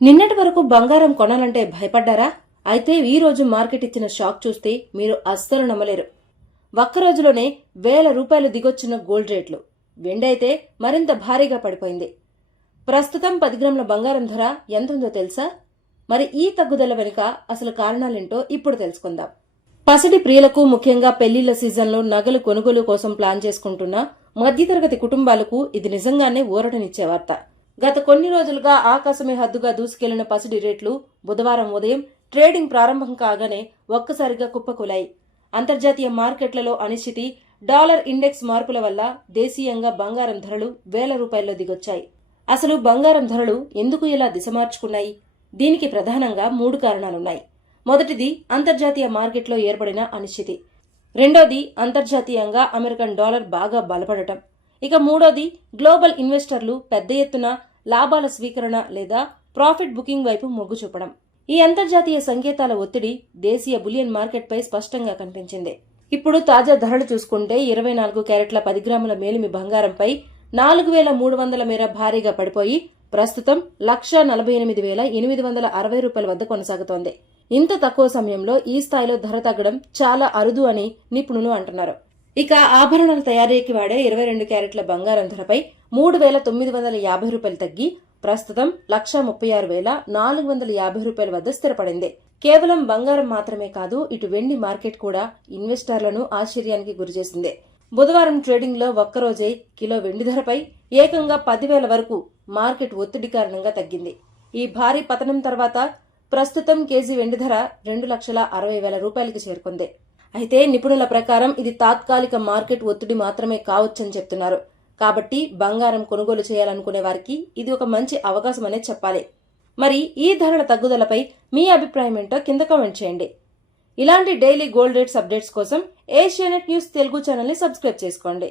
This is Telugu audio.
నిన్నటి వరకు బంగారం కొనాలంటే భయపడ్డారా? అయితే ఈ రోజు మార్కెట్ ఇచ్చిన షాక్ చూస్తే మీరు అస్సలు నమ్మలేరు. ఒక్క రోజులోనే ₹1000 దిగొచ్చిన గోల్డ్ రేట్లు. వెండి అయితే మరింత భారీగా పడిపోయింది. ప్రస్తుతం 10 గ్రాముల బంగారం ధర ఎంతుందో తెలుసా? మరి ఈ తగ్గుదల వెనుక అసలు కారణాలేంటో ఇప్పుడు తెలుసుకుందాం. పసిడి ప్రియులకు, ముఖ్యంగా పెళ్లిళ్ల సీజన్లో నగలు కొనుగోలు కోసం ప్లాన్ చేసుకుంటున్న మధ్యతరగతి కుటుంబాలకు ఇది నిజంగానే ఊరటనిచ్చే వార్త. గత కొన్ని రోజులుగా ఆకాశమే హద్దుగా దూసుకెళ్లిన పసిడి రేట్లు బుధవారం ఉదయం ట్రేడింగ్ ప్రారంభం కాగానే ఒక్కసారిగా కుప్పకూలాయి. అంతర్జాతీయ మార్కెట్లలో అనిశ్చితి, డాలర్ ఇండెక్స్ మార్పుల వల్ల దేశీయంగా బంగారం ధరలు ₹1000 దిగొచ్చాయి. అసలు బంగారం ధరలు ఎందుకు ఇలా దిశమార్చుకున్నాయి? దీనికి ప్రధానంగా 3 కారణాలున్నాయి. మొదటిది అంతర్జాతీయ మార్కెట్లో ఏర్పడిన అనిశ్చితి. రెండోది అంతర్జాతీయంగా అమెరికన్ డాలర్ బాగా బలపడటం. ఇక మూడోది గ్లోబల్ ఇన్వెస్టర్లు పెద్ద ఎత్తున లాభాల స్వీకరణ లేదా ప్రాఫిట్ బుకింగ్ వైపు మొగ్గు చూపడం. ఈ అంతర్జాతీయ సంకేతాల ఒత్తిడి దేశీయ బులియన్ మార్కెట్పై స్పష్టంగా కనిపించింది. ఇప్పుడు తాజా ధరలు చూసుకుంటే 24 క్యారెట్ల 10 గ్రాముల మేలిమి బంగారంపై 4300 మేర భారీగా పడిపోయి ప్రస్తుతం ₹1,48,860 వద్ద కొనసాగుతోంది. ఇంత తక్కువ సమయంలో ఈ స్థాయిలో ధర తగ్గడం చాలా అరుదు అని నిపుణులు అంటున్నారు. ఇక ఆభరణాల తయారీకి వాడే 22 క్యారెట్ల బంగారం ధరపై ₹3,950 తగ్గి ప్రస్తుతం ₹1,36,450 వద్ద స్థిరపడింది. కేవలం బంగారం మాత్రమే కాదు, ఇటు వెండి మార్కెట్ కూడా ఇన్వెస్టర్లను ఆశ్చర్యానికి గురిచేసింది. బుధవారం ట్రేడింగ్ లో ఒక్కరోజే కిలో వెండి ధరపై ఏకంగా 10,000 వరకు మార్కెట్ ఒత్తిడి కారణంగా తగ్గింది. ఈ భారీ పతనం తర్వాత ప్రస్తుతం కేజీ వెండి ధర ₹2,60,000 చేరుకుంది. అయితే నిపుణుల ప్రకారం ఇది తాత్కాలిక మార్కెట్ ఒత్తిడి మాత్రమే కావచ్చని చెప్తున్నారు. కాబట్టి బంగారం కొనుగోలు చేయాలనుకునే వారికి ఇది ఒక మంచి అవకాశం అనే చెప్పాలి. మరి ఈ ధరల తగ్గుదలపై మీ అభిప్రాయం ఏంటో కింద కామెంట్ చేయండి. ఇలాంటి డైలీ గోల్డ్ రేట్స్ అప్డేట్స్ కోసం ఏషియానెట్ న్యూస్ తెలుగు ఛానల్ ని సబ్స్క్రైబ్ చేసుకోండి.